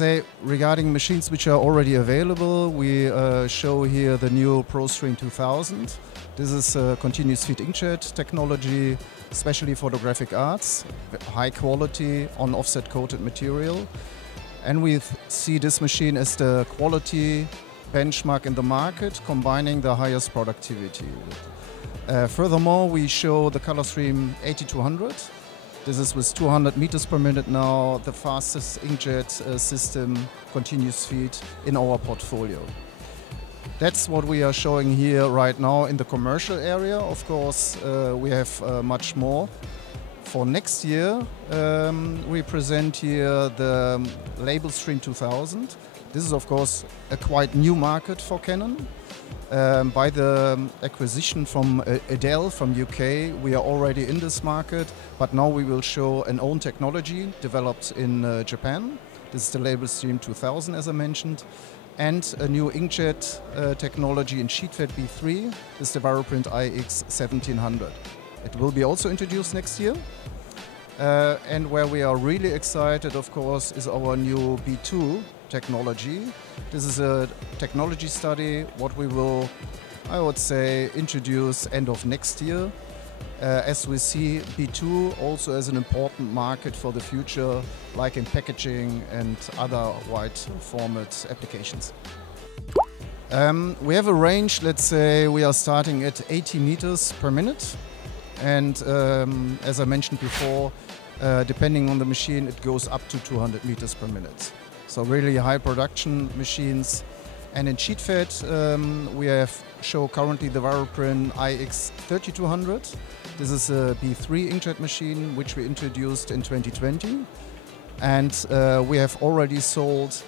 let's say regarding machines which are already available, we show here the new ProStream 2000. This is a continuous feed inkjet technology, especially for the graphic arts, high quality on offset coated material. And we see this machine as the quality benchmark in the market, combining the highest productivity. Furthermore, we show the ColorStream 8200. This is with 200 meters per minute now, the fastest inkjet system, continuous feed in our portfolio. That's what we are showing here right now in the commercial area. Of course, we have much more. For next year, we present here the Label Stream 2000. This is, of course, a quite new market for Canon. By the acquisition from Adele from UK, we are already in this market, but now we will show an own technology developed in Japan. This is the Label Stream 2000, as I mentioned, and a new inkjet technology in sheet fed B3. This is the Varoprint iX 1700. It will be also introduced next year. And where we are really excited, of course, is our new B2 technology. This is a technology study, what we will, I would say, introduce end of next year, as we see B2 also as an important market for the future, like in packaging and other wide format applications. We have a range, let's say, we are starting at 80 meters per minute. And as I mentioned before, depending on the machine, it goes up to 200 meters per minute. So really high production machines. And in sheet fed, we have show currently the Varoprint iX 3200. This is a B3 inkjet machine which we introduced in 2020. And we have already sold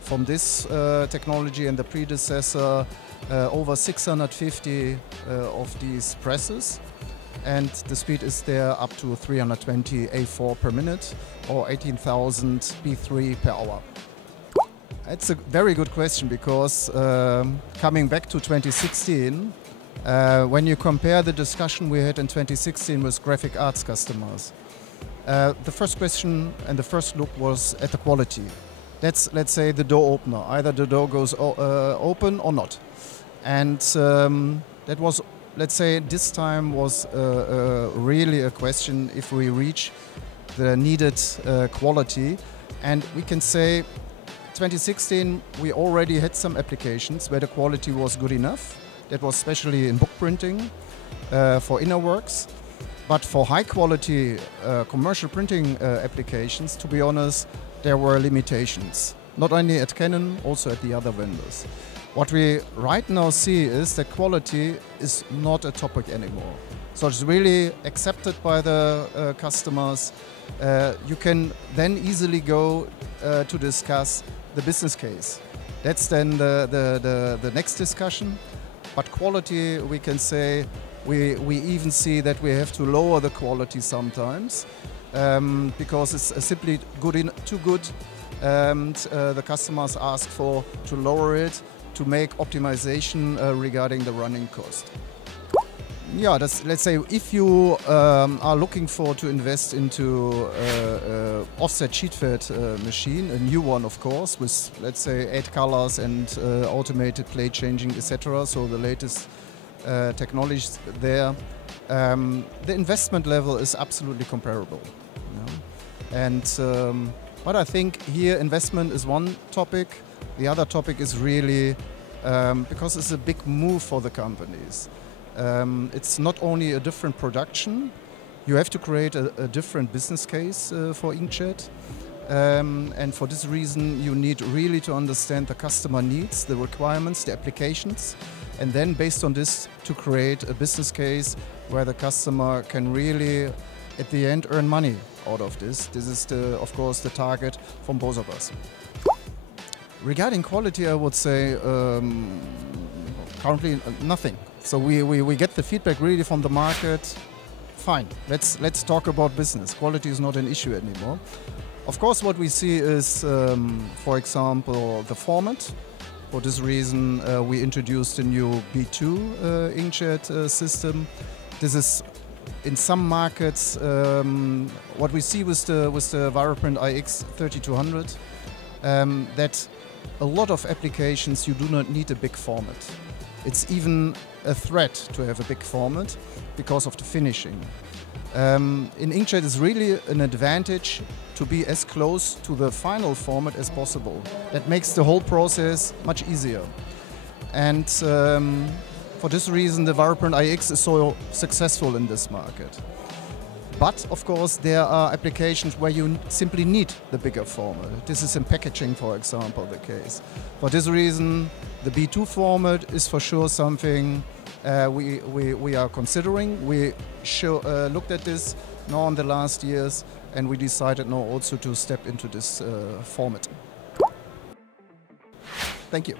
from this technology and the predecessor over 650 of these presses. And the speed is there up to 320 A4 per minute or 18,000 B3 per hour. That's a very good question, because coming back to 2016, when you compare the discussion we had in 2016 with graphic arts customers, the first question and the first look was at the quality. That's, let's say, the door opener. Either the door goes open or not. And that was, let's say, this time was really a question if we reach the needed quality. And we can say 2016 we already had some applications where the quality was good enough. That was especially in book printing for inner works. But for high quality commercial printing applications, to be honest, there were limitations. Not only at Canon, also at the other vendors. What we right now see is that quality is not a topic anymore. So it's really accepted by the customers. You can then easily go to discuss the business case. That's then the next discussion. But quality, we can say, we even see that we have to lower the quality sometimes because it's simply too good, and the customers ask to lower it, to make optimization regarding the running cost. Yeah, let's say if you are looking to invest into offset sheet fed machine, a new one of course, with let's say 8 colors and automated plate changing, etc. So the latest technologies there, the investment level is absolutely comparable. You know? And but I think here investment is one topic. The other topic is really because it's a big move for the companies. It's not only a different production, you have to create a different business case for inkjet. And for this reason you need really to understand the customer needs, the requirements, the applications, and then based on this to create a business case where the customer can really at the end earn money out of this. This is of course the target from both of us. Regarding quality, I would say currently nothing. So we get the feedback really from the market. Fine, let's talk about business. Quality is not an issue anymore. Of course, what we see is, for example, the format. For this reason, we introduced a new B2 inkjet system. This is in some markets what we see with the Varoprint iX 3200. that a lot of applications you do not need a big format. It's even a threat to have a big format because of the finishing. In inkjet it's really an advantage to be as close to the final format as possible. That makes the whole process much easier. And for this reason the Variprint iX is so successful in this market. But of course there are applications where you simply need the bigger format. This is in packaging, for example, the case. For this reason the B2 format is for sure something we are considering. We looked at this now in the last years and we decided now also to step into this format. Thank you.